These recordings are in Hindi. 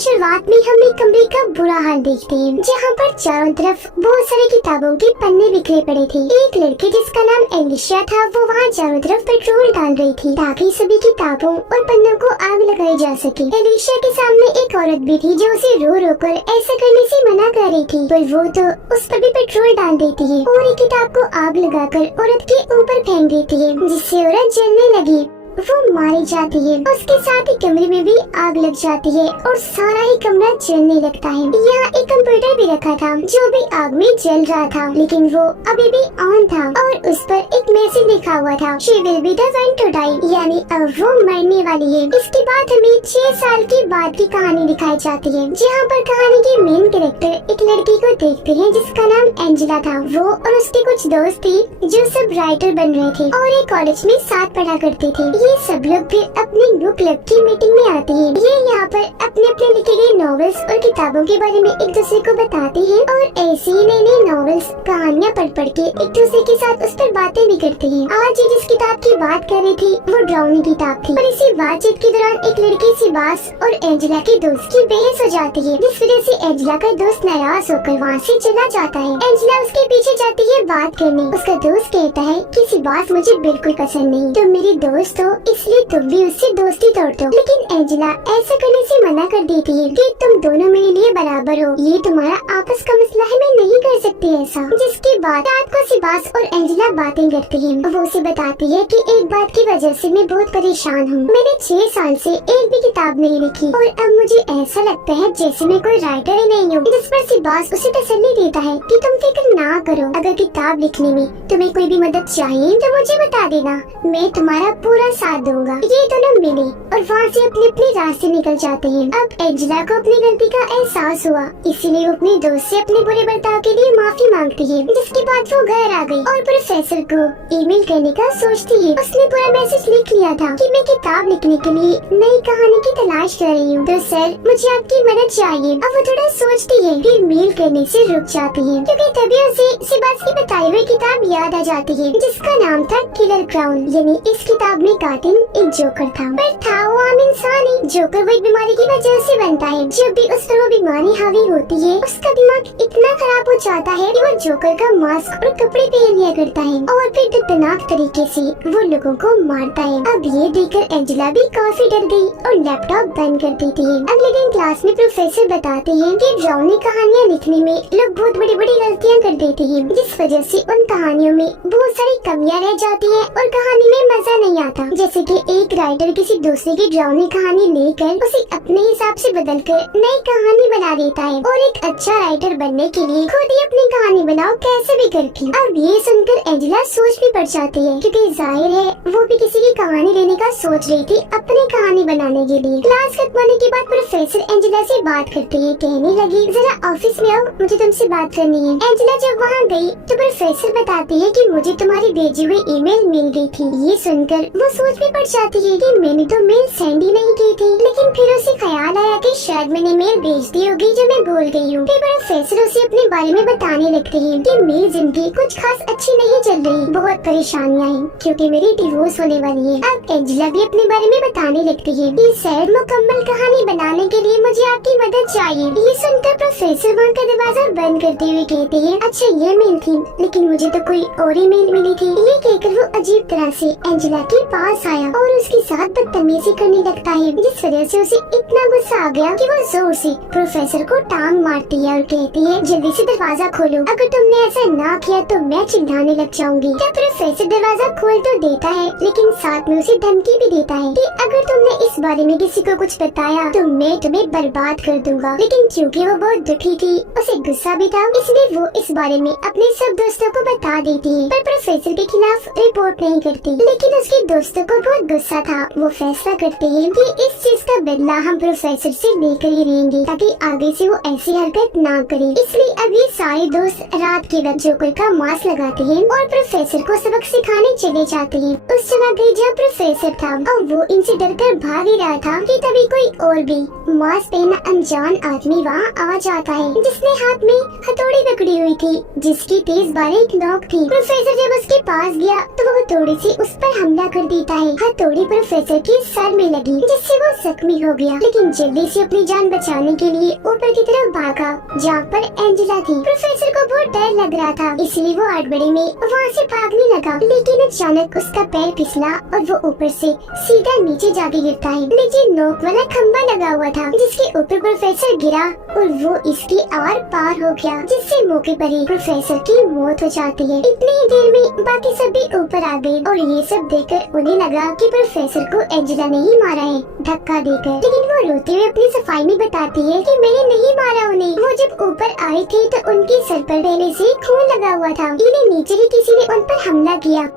शुरुआत में हम एक कमरे का बुरा हाल देखते हैं, जहाँ पर चारों तरफ बहुत सारे किताबों के पन्ने बिखरे पड़े थे। एक लड़की जिसका नाम एलिशिया था, वो वहाँ चारों तरफ पेट्रोल डाल रही थी ताकि सभी किताबों और पन्नों को आग लगाई जा सके। एलिशिया के सामने एक औरत भी थी जो उसे रो रो कर ऐसा करने से मना कर रही थी, पर वो तो उस पर भी पेट्रोल डाल देती है और एक किताब को आग लगाकर औरत के ऊपर फेंक देती है, जिससे औरत जलने लगी। वो मारी जाती है। उसके साथ ही कमरे में भी आग लग जाती है और सारा ही कमरा जलने लगता है। यहाँ एक कंप्यूटर भी रखा था जो भी आग में जल रहा था, लेकिन वो अभी भी ऑन था और उस पर एक मैसेज लिखा हुआ था, She will be the one to die, यानी अब वो मरने वाली है। इसके बाद हमें 6 साल के बाद की कहानी दिखाई जाती है, जहाँ पर कहानी के मेन कैरेक्टर एक लड़की को देखते हैं जिसका नाम एंजेला था। वो और उसके कुछ दोस्त थे जो सब राइटर बन रहे थे और एक कॉलेज में साथ पढ़ा करते थे। ये सब लोग फिर अपनी बुक क्लब की मीटिंग में आते हैं। ये यहाँ पर अपने अपने लिखे गए नॉवेल्स और किताबों के बारे में एक दूसरे को बताते हैं और ऐसे ही नई नई नॉवेल्स कहानियाँ पढ़ के एक दूसरे के साथ उस पर बातें भी करते हैं। आज जिस किताब की बात कर रही थी वो ड्राउनी किताब थी और इसी बातचीत के दौरान एक लड़की सिबास और एंजेला के दोस्त की बहस हो जाती है, जिस वजह से एंजेला का दोस्त नाराज होकर वहाँ से चला जाता है। एंजेला उसके पीछे जाती है बात करने। उसका दोस्त कहता है कि सिबास मुझे बिल्कुल पसंद नहीं, तुम मेरी दोस्त हो इसलिए तुम भी उससे दोस्ती तोड़ दो। लेकिन एंजेला ऐसा करने से मना कर देती है कि तुम दोनों मेरे लिए बराबर हो, ये तुम्हारा आपस का मसला है, मैं नहीं कर सकती ऐसा। जिसके बाद रात को सिबास और एंजेला बातें करती है। वो उसे बताती है कि एक बात की वजह से मैं बहुत परेशान हूँ। मैंने 6 साल से एक भी किताब नहीं लिखी और अब मुझे ऐसा लगता है जैसे मैं कोई राइटर ही नहीं हूँ। जिस पर सिबास उसे तसल्ली देता है कि तुम फिक्र ना करो, अगर किताब लिखने में तुम्हें कोई भी मदद चाहिए तो मुझे बता देना, मैं तुम्हारा पूरा साथ दूंगा। ये दोनों मिले और वहाँ से अपने अपने रास्ते निकल जाते हैं। अब एंजेला को अपनी गलती का एहसास हुआ, इसीलिए वो अपने दोस्त से अपने बुरे बर्ताव के लिए माफी मांगती है। जिसके बाद वो घर आ गई और प्रोफेसर को ईमेल करने का सोचती है। उसने पूरा मैसेज लिख लिया था कि मैं किताब लिखने के लिए नई कहानी की तलाश कर रही हूँ, तो सर मुझे आपकी मदद चाहिए। अब वो थोड़ा सोचती है, फिर मेल करने से रुक जाती है क्योंकि तभी उसे सिबास की बताई हुई किताब याद आ जाती है, जिसका नाम था किलर क्राउन। यानी इस किताब में कातिल एक जोकर था, पर था वो आम इंसान ही। जोकर वो एक बीमारी की वजह से बनता है। जब भी उस पर वो बीमारी हावी होती है, उसका दिमाग इतना खराब हो जाता है कि वो जोकर का मास्क और कपड़े पहन लिया करता है और फिर दर्दनाक तरीके से वो लोगों को मारता है। अब ये देखकर एंजेला भी काफी डर गई और लैपटॉप बंद कर देती है। अगले दिन क्लास में प्रोफेसर बताते हैं कि ड्राउनी कहानियाँ लिखने में लोग बहुत बड़ी बड़ी गलतियाँ कर देते हैं, जिस वजह से उन कहानियों में बहुत सारी कमियाँ रह जाती है और कहानी में मजा नहीं आता। जैसे कि एक राइटर किसी दूसरे की ड्राउनी कहानी लेकर उसे अपने हिसाब से बदलकर नई कहानी बना देता है और एक अच्छा राइटर बनने के लिए खुद ही अपनी कहानी बनाओ कैसे भी करके। अब ये सुनकर एंजेला सोच भी पड़ जाती है क्योंकि जाहिर है वो भी किसी की कहानी लेने का सोच रही थी अपनी कहानी बनाने के लिए। क्लास खत्म होने के बाद प्रोफेसर एंजेला से बात करती है, कहने लगी जरा ऑफिस में आओ, मुझे तुमसे बात करनी है। एंजेला जब वहाँ गई तो प्रोफेसर बताती है कि मुझे तुम्हारी भेजी हुई ईमेल मिल गई थी। ये सुनकर वो सोच भी पड़ जाती है कि मैंने तो मेल सेंड ही नहीं की थी, लेकिन फिर उसे ख्याल आया कि शायद मैंने मेल भेज दी होगी जो मैं भूल गई हूँ। फिर प्रोफेसर उसे अपने बारे में बताने लगते हैं कि मेरी जिंदगी कुछ खास अच्छी नहीं चल रही, बहुत परेशानियाँ हैं क्योंकि मेरी डिवोर्स होने वाली है। अब एंजेला भी अपने बारे में बताने लगती है कि सर मुकम्मल कहानी बनाने के लिए मुझे आपकी मदद चाहिए। ये सुनकर प्रोफेसर वहाँ का दरवाजा बंद करते हुए कहते हैं, अच्छा ये मेल थी, लेकिन मुझे तो कोई और ही मेल मिली थी। ये कहकर वो अजीब तरह से एंजेला के पास आया और उसके साथ बदतमीजी करने लगता है, जिस वजह से उसे इतना गुस्सा आ गया कि वो जोर से प्रोफेसर को टांग मारती है और कहती है जल्दी से दरवाजा खोलो, अगर तुमने ऐसा ना किया तो मैं चिल्लाने लग जाऊंगी। क्या प्रोफेसर दरवाजा खोल तो देता है, लेकिन साथ में उसे धमकी भी देता है कि अगर तुमने इस बारे में किसी को कुछ बताया तो मैं तुम्हें बर्बाद कर दूंगा। लेकिन क्योंकि वो बहुत दुखी थी, उसे गुस्सा भी था, इसलिए वो इस बारे में अपने सब दोस्तों को बता देती है, पर प्रोफेसर के खिलाफ रिपोर्ट नहीं करती। लेकिन उसके दोस्तों को बहुत गुस्सा था। वो फैसला करते हैं कि इस चीज का बदला हम प्रोफेसर से लेकर ही रहेंगे ताकि आगे से वो ऐसी हरकत ना करे। इसलिए अब ये सारे दोस्त रात के वक्त जोकर का मास्क लगाते हैं और प्रोफेसर को सबक सिखाने चले जाते हैं। उस जगह गई जहाँ प्रोफेसर था और वो इनसे डरकर भाग ही रहा था कि तभी कोई और भी मास्क पहना अनजान आदमी वहाँ आ जाता है, जिसने हाथ में हथौड़ी पकड़ी हुई थी जिसकी तेज बारीक नोक थी। प्रोफेसर जब उसके पास गया तो वो हथौड़ी से उस पर हमला कर देता है। हथौड़ी प्रोफेसर के सर में लगी जिससे वो जख्मी हो गया, लेकिन जल्दी जल्दी से अपनी जान बचाने के लिए ऊपर की तरफ भागा जहाँ पर एंजेला थी। प्रोफेसर को बहुत डर लग रहा था, इसलिए वो हड़बड़ी में वहाँ से भागने लगा, लेकिन अचानक उसका पैर फिसला और वो ऊपर से सीधा नीचे जाके गिरता है। नीचे नोक वाला खम्बा लगा हुआ था जिसके ऊपर प्रोफेसर गिरा और वो इसकी आर पार हो गया, जिससे मौके पर ही प्रोफेसर की मौत हो जाती है। इतनी ही देर में बाकी सभी ऊपर आ गए और ये सब देखकर उन्हें लगा कि प्रोफेसर को एंजेला ने ही मारा है धक्का देकर, लेकिन वो रोते हुए अपनी सफाई में बताती है कि मैंने नहीं मारा उन्हें। वो जब ऊपर आए थे तो उनके सर पर पहले से खून लगा हुआ था, इन्हें नीचे ही किसी ने उन पर हमला किया।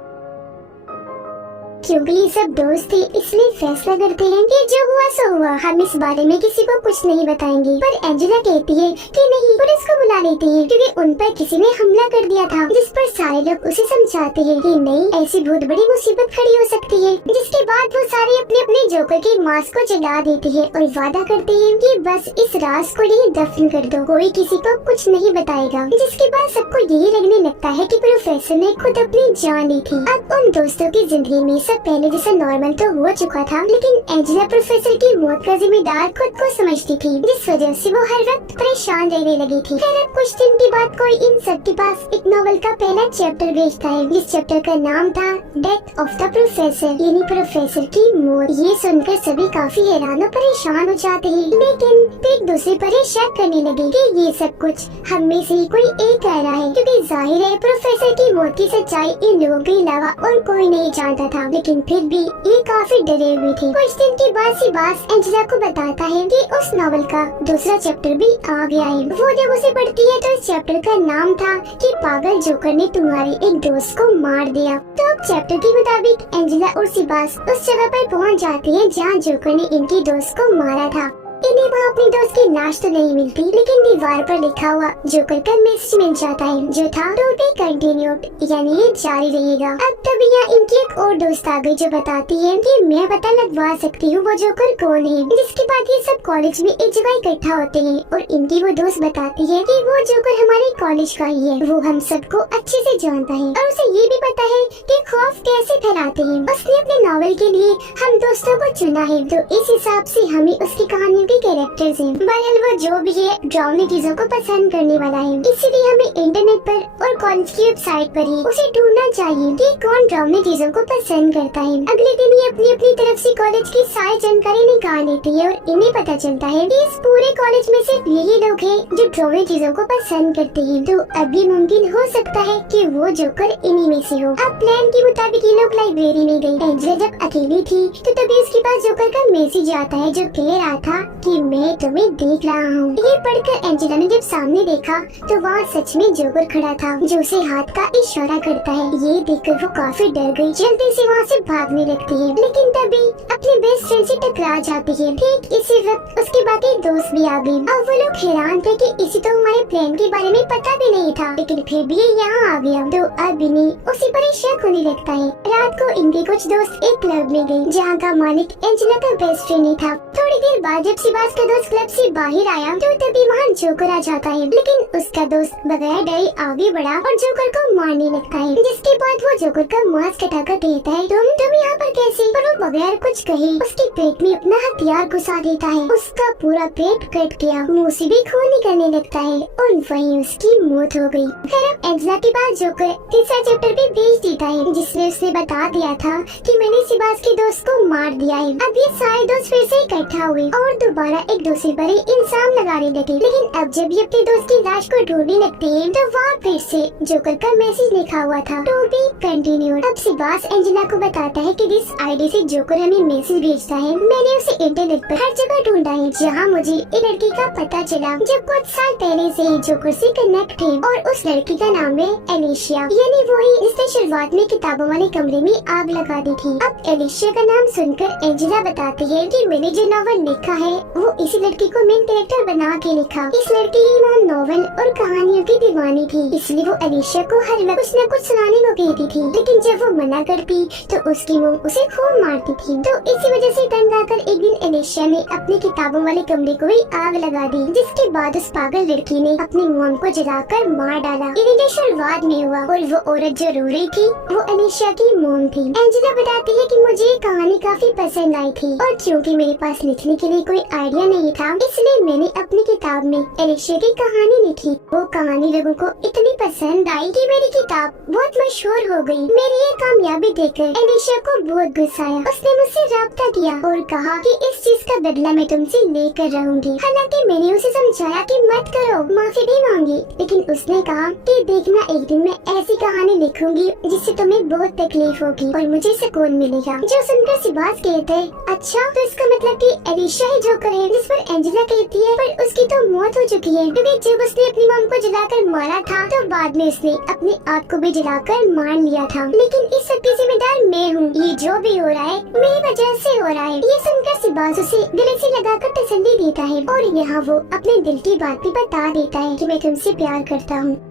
क्योंकि ये सब दोस्त थे इसलिए फैसला करते हैं कि जो हुआ सो हुआ, हम इस बारे में किसी को कुछ नहीं बताएंगे। पर एंजेला कहती है कि नहीं, पुलिस को बुला लेते हैं क्योंकि उन पर किसी ने हमला कर दिया था। जिस पर सारे लोग उसे समझाते हैं कि नहीं, ऐसी बहुत बड़ी मुसीबत खड़ी हो सकती है। जिसके बाद वो सारे अपने अपने जोकर के मास्क को जला देते हैं और वादा करते हैं कि बस इस राज को ही दफन कर दो, कोई किसी को कुछ नहीं बताएगा। जिसके बाद सबको यही लगने लगता है कि प्रोफेसर ने खुद अपनी जान ली थी। अब उन दोस्तों की जिंदगी में पहले जैसा नॉर्मल तो हो चुका था, लेकिन एंजेला प्रोफेसर की मौत का जिम्मेदार खुद को समझती थी, जिस वजह से वो हर वक्त परेशान रहने लगी थी। फिर अब कुछ दिन के बाद कोई इन सब के पास एक नॉवल का पहला चैप्टर भेजता है, जिस चैप्टर का नाम था डेथ ऑफ द प्रोफेसर, यानी प्रोफेसर की मौत। ये सुनकर सभी काफी हैरान और परेशान हो जाते हैं, लेकिन फिर एक दूसरे पर ही शक करने लगे कि ये सब कुछ हम में से ही कोई एक कह रहा है, क्योंकि जाहिर है प्रोफेसर की मौत की सच्चाई इन लोगों के अलावा और कोई नहीं जानता था। लेकिन फिर भी ये काफी डरे हुए थे। कुछ दिन के बाद सिबास एंजेला को बताता है कि उस नॉवल का दूसरा चैप्टर भी आ गया है। वो जब उसे पढ़ती है तो इस चैप्टर का नाम था कि पागल जोकर ने तुम्हारे एक दोस्त को मार दिया। तो अब चैप्टर के मुताबिक एंजेला और सिबास उस जगह पर पहुंच जाती हैं जहां जोकर ने इनकी दोस्त को मारा था। इन्हें वहाँ अपनी दोस्त की लाश तो नहीं मिलती, लेकिन दीवार पर लिखा हुआ जोकर का मैसेज मिल जाता है जो था टू बी कंटिन्यूड, यानी ये जारी रहेगा। अब तभी यहाँ इनकी एक और दोस्त आ गई जो बताती है कि मैं पता लगवा सकती हूँ वो जोकर कौन है। जिसके बाद ये सब कॉलेज में एक जगह इकट्ठा होते हैं और इनकी वो दोस्त बताती है कि वो जोकर हमारे कॉलेज का ही है, वो हम सबको अच्छे से जानता है और उसे ये भी पता है कि खौफ कैसे फैलाते हैं। उसने अपने नॉवल के लिए हम दोस्तों को चुना है, तो इस हिसाब से हमें उसकी कहानियों कैरेक्टर्स हैं। बहरहाल वो जो भी है ड्रावनी चीजों को पसंद करने वाला है, इसीलिए हमें इंटरनेट पर और कॉलेज की वेबसाइट पर ही उसे ढूंढना चाहिए कि कौन ड्रावनी चीजों को पसंद करता है। अगले दिन ये अपनी अपनी तरफ से कॉलेज की सारी जानकारी निकाल लेती है और इन्हें पता चलता है कि इस पूरे कॉलेज में सिर्फ यही लोग हैं जो ड्रावनी चीजों को पसंद करते हैं। तो अब ये मुमकिन हो सकता है कि वो जोकर इन्हीं में से हो। अब प्लान के मुताबिक ये लोग लाइब्रेरी में गई। एंजेला जब अकेली थी तो तभी उसके पास जोकर का मैसेज आता है जो कह रहा था कि मैं तुम्हें देख रहा हूँ। ये पढ़कर एंजेला ने जब सामने देखा तो वहाँ सच में जोकर खड़ा था जो उसे हाथ का इशारा करता है। ये देखकर वो काफी डर गई, जल्दी से वहाँ से भागने लगती है, लेकिन तभी अपने बेस्ट फ्रेंड से टकरा जाती है। ठीक इसी वक्त उसके बाकी दोस्त भी आ गए। अब वो लोग हैरान थे कि इसी तो हमारे प्लान के बारे में पता भी नहीं था, लेकिन फिर भी ये यहाँ आ गया। तो अब इन्हें उसी पर ही शक होने लगता है। रात को इनके कुछ दोस्त एक क्लब में गए जहाँ का मालिक एंजेला का बेस्ट फ्रेंड ही था। थोड़ी देर बाद जब सिबास का दोस्त क्लब से बाहर आया तो तभी वहाँ जोकर आ जाता है, लेकिन उसका दोस्त बगैर डरे आगे बढ़ा और जोकर को मारने लगता है। जिसके बाद वो जोकर का मास्क हटाकर कहता है तुम यहाँ पर कैसे? पर वो बगैर कुछ कहे उसके पेट में अपना हथियार घुसा देता है। उसका पूरा पेट कट गया, मुँह से भी खून निकलने लगता है और वहीं उसकी मौत हो गई। फिर अब एंजेला के पास जोकर तीसरा चैप्टर भी भेज देता है जिसने उसने बता दिया था कि मैंने सिबास के दोस्त को मार दिया है। अब ये सारे दोस्त फिर से इकट्ठा हुए और दोबारा एक दूसरे पर ही इल्जाम लगाने लगे। लेकिन अब जब ये अपने दोस्त की लाश को ढूंढने लगते हैं तो वहाँ फिर से जोकर का मैसेज लिखा हुआ था टू बी कंटिन्यूड। अब सिबास एंजेला को बताता है कि जिस आईडी से जोकर हमें मैसेज भेजता है मैंने उसे इंटरनेट पर हर जगह ढूंढा है, जहाँ मुझे एक लड़की का पता चला जो कुछ साल पहले से ही जोकर से कनेक्ट है और उस लड़की का नाम है एलिशिया, यानी वही जिसने शुरुआत में किताबों वाले कमरे में आग लगा दी थी। अब एलिशिया का नाम सुनकर एंजेला बताती है कि मैंने जो नॉवल लिखा है वो इसी लड़की को मेन कैरेक्टर बना के लिखा। इस लड़की की मां नॉवल और कहानियों की दीवानी थी, इसलिए वो एलिशिया को हर वक्त कुछ न कुछ सुनाने को कहती थी, लेकिन जब वो मना करती तो उसकी मां उसे खून मारती थी। तो इसी वजह से तंग आकर एक दिन एलिशिया ने अपनी किताबों वाले कमरे को ही आग लगा दी, जिसके बाद उस पागल लड़की ने अपनी मॉम को जलाकर मार डाला। इनिशियल बाद में हुआ और वो औरत जो रो रही थी वो अनीशा की मॉम थी। एंजेला बताती है कि मुझे ये कहानी काफी पसंद आई थी और क्योंकि मेरे पास लिखने के लिए कोई आइडिया नहीं था, इसलिए मैंने अपनी किताब में अनीशा की कहानी लिखी। वो कहानी लोगों को इतनी पसंद आई कि मेरी किताब बहुत मशहूर हो गई। मेरी ये कामयाबी देखकर अनीशा को बहुत गुस्सा आया। उसने मुझसे राब्ता किया और कहा कि इस चीज का बदला मैं तुमसे लेकर रहूंगी। हालांकि मैंने उसे समझाया कि मत करो, माफी भी मांगी, लेकिन उसने कहा कि देखना एक दिन मैं ऐसी कहानी लिखूंगी जिससे तुम्हें बहुत तकलीफ होगी और मुझे सुकून मिलेगा। जो सुनकर सिबास कहते अच्छा, तो इसका मतलब कि अनीशा ही जोकर है। जिस पर एंजेला कहती है पर उसकी तो मौत हो चुकी है, क्योंकि जब उसने अपनी मॉम को जलाकर मारा था तो बाद में उसने अपनी आप को भी जलाकर मार लिया था। लेकिन इस सब की जिम्मेदार मैं हूँ। ये जो भी हो रहा है मेरी वजह से हो रहा है। ये सुनकर सिबास उसे गले से लगाकर तसल्ली देता है और यहाँ वो अपने दिल की बात भी बता देता है कि मैं तुमसे प्यार करता हूँ।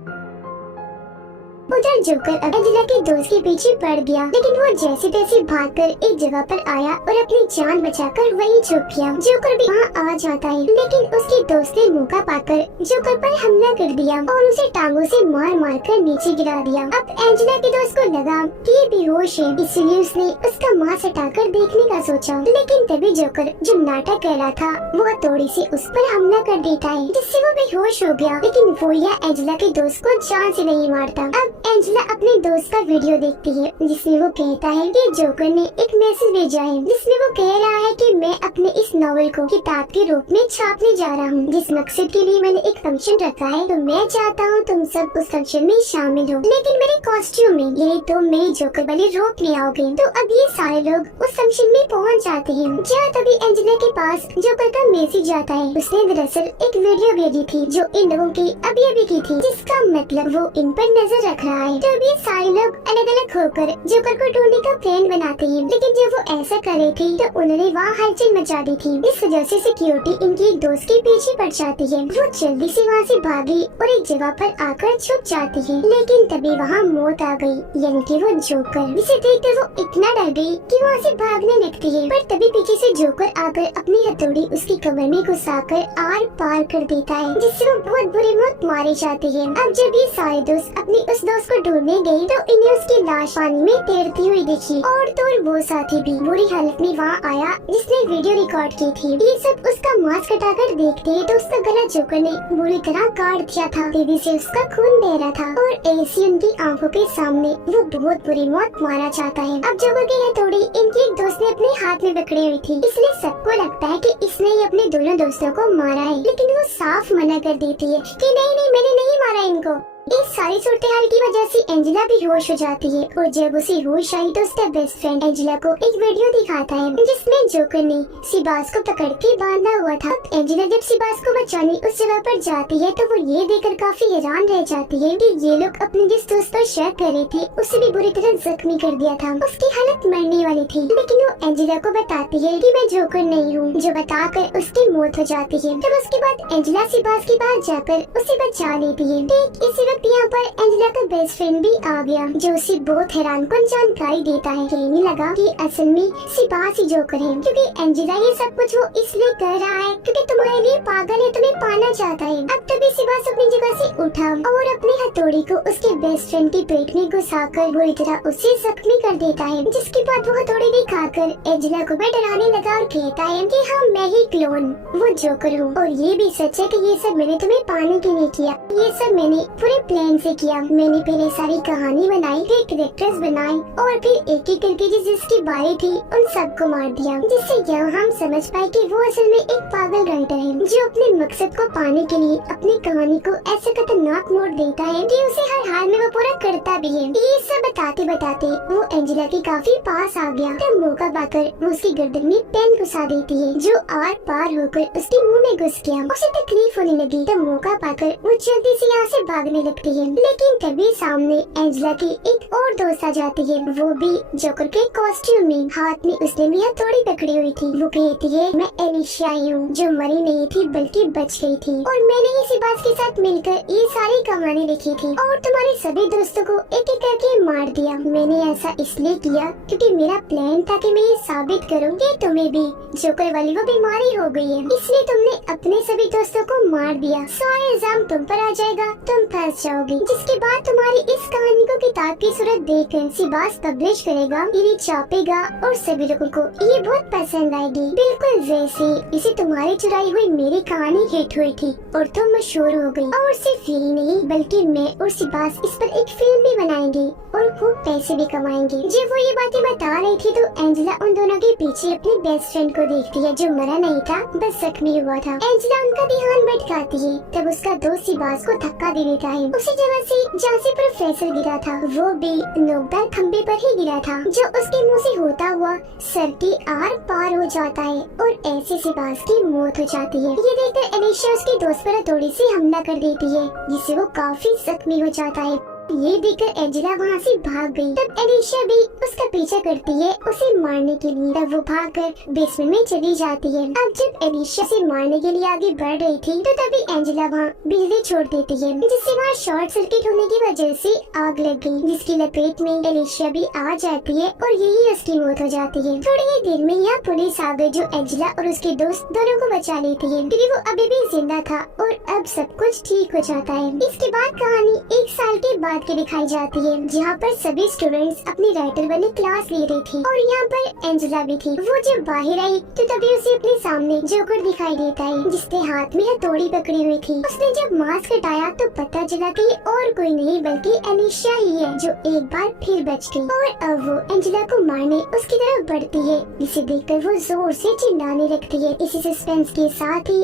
उधर जोकर अब एंजेला के दोस्त के पीछे पड़ गया, लेकिन वो जैसे तैसे भागकर एक जगह पर आया और अपनी जान बचाकर वहीं छुप गया। जोकर भी वहाँ आ जाता है, लेकिन उसके दोस्त ने मौका पाकर जोकर पर हमला कर दिया और उसे टांगों से मार मार कर नीचे गिरा दिया। अब एंजेला के दोस्त को लगा कि ये बेहोश है, इसलिए उसने उसका मांस हटाकर देखने का सोचा, लेकिन तभी जोकर जो नाटक कर रहा था वो हथौड़ी से उस पर हमला कर देता है, जिससे वो बेहोश हो गया। लेकिन वो या एंजेला के दोस्त को जान से नहीं मारता। अब एंजेला अपने दोस्त का वीडियो देखती है, जिसमें वो कहता है कि जोकर ने एक मैसेज भेजा है, जिसमें वो कह रहा है कि मैं अपने इस नॉवेल को किताब के रूप में छापने जा रहा हूँ, जिस मकसद के लिए मैंने एक फंक्शन रखा है, तो मैं चाहता हूँ तुम सब उस फंक्शन में शामिल हो, लेकिन मेरे कॉस्ट्यूम में, यही तो मेरी जोकर वाली रोक ले आओगे। तो अब ये सारे लोग उस फंक्शन में पहुँच जाते हैं, जहाँ तभी एंजेला के पास जोकर का मैसेज आता है। उसने दरअसल एक वीडियो भेजी थी जो इन लोगों की अभी की थी, जिसका मतलब वो इन पर नजर रख रहा है। तो अभी सारे लोग अलग अलग होकर जोकर को ढूंढने का प्लान बनाते हैं, लेकिन जब वो ऐसा कर रहे थे तो उन्होंने वहाँ हलचल मचा दी थी। इस वजह से सिक्योरिटी इनकी एक दोस्त के पीछे पड़ जाती है। वो जल्दी से वहाँ से भागी और एक जगह पर आकर छुप जाती है, लेकिन तभी वहाँ मौत आ गई, यानी कि वो जोकर, जिसे देखकर वो इतना डर गई कि वहाँ से भागने लगती है। पर तभी पीछे से जोकर आकर अपनी हथौड़ी उसकी कमर में घुसाकर आर पार कर देता है, जिससे वो बहुत बुरी मौत मारी जाती है। अब जब ये सारे दोस्त अपनी उस दोस्त को ढूंढने गई तो इन्हें उसकी लाश पानी में तैरती हुई दिखी और तो वो साथी भी बुरी हालत में वहाँ आया जिसने वीडियो रिकॉर्ड की थी। ये सब उसका मांस कटाकर देखते हैं तो उसका गला जोकर ने बुरी तरह काट दिया था, तेजी से उसका खून बह रहा था और ऐसी उनकी आंखों के सामने वो बहुत बुरी मौत मारा चाहता है। अब जोकर की हथौड़ी इनकी एक दोस्त ने अपने हाथ में पकड़ी हुई थी, इसलिए सबको लगता है कि इसने ही अपने दोनों दोस्तों को मारा है, लेकिन वो साफ मना कर देती है कि नहीं मैंने नहीं मारा इनको। इस सारी सूरत हाल की वजह से एंजेला भी होश हो जाती है और जब उसे होश आई तो उसका बेस्ट फ्रेंड एंजेला को एक वीडियो दिखाता है जिसमें जोकर ने सिबास को पकड़ के बांधा हुआ था। एंजेला जब सिबास को बचाने उस जगह पर जाती है तो वो ये देखकर काफी हैरान रह जाती है कि ये लोग अपने जिस दोस्त पर शक कर रहे थे उसे भी बुरी तरह जख्मी कर दिया था। उसकी हालत मरने वाली थी, लेकिन वो एंजेला को बताती है कि मैं जोकर नहीं हूँ, जो बताकर उसकी मौत हो जाती है। तब उसके बाद एंजेला सिबास के पास जाकर उसे बचा लेती है। ठीक इसी यहाँ पर एंजेला का बेस्ट फ्रेंड भी आ गया, जो उसे बहुत हैरानकुन जानकारी देता है। कहने लगा कि असल में सिबास ही जोकर है, क्योंकि एंजेला ये सब कुछ वो इसलिए कर रहा है क्योंकि तुम्हारे लिए पागल है, तुम्हें पाना चाहता है। अब तभी सिबास अपनी जगह से उठा और अपनी हथौड़ी को उसके बेस्ट फ्रेंड के पेट में घुसाकर बुरी तरह उसे जख्मी कर देता है, जिसके बाद वो हथौड़ी दिखाकर एंजेला को भी डराने लगा और कहता है कि हाँ मैं ही क्लोन वो जोकर हूँ और ये भी सच है कि ये सब मैंने तुम्हें पाने के लिए किया, ये सब मैंने पूरे प्लान से किया। मैंने पहले सारी कहानी बनाई, फिर कैरेक्टर्स बनाए और फिर एक एक करके जिसकी बारी थी उन सबको मार दिया, जिससे यहाँ हम समझ पाए कि वो असल में एक पागल राइटर है जो अपने मकसद को पाने के लिए अपनी कहानी को ऐसे खतरनाक मोड़ देता है कि उसे हर हाल में वो पूरा करता भी है। ये सब बताते बताते वो एंजेला के काफी पास आ गया, तब मौका पाकर वो उसकी गर्दन में पेन घुसा देती है, जो आर पार होकर उसके मुंह में घुस गया। उसे तकलीफ होने लगी, तब मौका पाकर वो जल्दी से यहाँ से भागने लगती है, लेकिन तभी सामने एंजेला की एक और दोस्त आ जाती है, वो भी जोकर के कॉस्ट्यूम में, हाथ में उसने भी हथौड़ी पकड़ी हुई थी। वो कहती है मैं एलिशिया हूँ, जो मरी नहीं थी बल्कि बच गई थी और मैंने ही सुबास के साथ मिलकर ये सारी कहानी लिखी थी और तुम्हारे सभी दोस्तों को एक एक करके मार दिया। मैंने ऐसा इसलिए किया क्योंकि मेरा प्लान था कि मैं ये साबित करूँ कि तुम्हें भी जोकर वाली वो बीमारी हो गई है, इसलिए तुमने अपने सभी दोस्तों को मार दिया। सारा इल्जाम तुम पर आ जाएगा, तुम फंस जाओगी। जिसके बाद तुम्हारी इस कहानी को किताब की सूरत देकर सिबास पब्लिश करेगा, इन्हें छापेगा और सभी लोगों को ये बहुत पसंद आएगी, बिल्कुल वैसे इसे तुम्हारी चुराई हुई मेरी कहानी हिट हुई थी और तुम मशहूर हो गई। और सिर्फ यही नहीं बल्कि मैं और सिबास इस पर एक फिल्म भी बनाएंगे और खूब पैसे भी कमाएंगे। जब वो ये बातें बता रही थी तो एंजेला उन दोनों के पीछे अपने बेस्ट फ्रेंड को देखती है जो मरा नहीं था, बस जख्मी हुआ था। एंजेला उनका ध्यान भटकाती है, तब उसका दोस्त सिबास को धक्का दे देता है उसी जगह से जहाँ से प्रोफेसर गिरा था। वो भी नोकदार खंबे पर ही गिरा था जो उसके मुंह से होता हुआ सर के आर पार हो जाता है और ऐसे सिबास की मौत हो जाती है। ये देखकर एलिशिया उसके दोस्त पर थोड़ी सी हमला कर देती है जिससे वो काफी जख्मी हो जाता है। ये देखकर एंजेला वहाँ से भाग गई। तब एलिशिया भी उसका पीछा करती है उसे मारने के लिए। तब वो भागकर बेसमेंट में चली जाती है। अब जब एलिशिया से मारने के लिए आगे बढ़ रही थी तो तभी एंजेला वहाँ बिजली छोड़ देती है जिससे वहाँ शॉर्ट सर्किट होने की वजह से आग लग गई, जिसकी लपेट में एलिशिया भी आ जाती है और यही उसकी मौत हो जाती है। थोड़ी ही देर में यहाँ पुलिस आ गई जो एंजेला और उसके दोस्त दोनों को बचा लेती है क्योंकि वो अभी भी जिंदा था और अब सब कुछ ठीक हो जाता है। इसके बाद कहानी 1 साल के बाद के दिखाई जाती है जहाँ पर सभी स्टूडेंट्स अपनी राइटर वाली क्लास ले रही थी और यहाँ पर एंजेला भी थी। वो जब बाहर आई तो तभी उसे अपने सामने जोकर दिखाई देता है जिसके हाथ में हथौड़ी पकड़ी हुई थी। उसने जब मास्क हटाया तो पता चला कि और कोई नहीं बल्कि एलिशिया ही है जो एक बार फिर बच गई और अब वो एंजेला को मारने उसकी तरफ बढ़ती है जिसे देखकर वो जोर से चिल्लाने लगती है। इसी सस्पेंस के साथ ही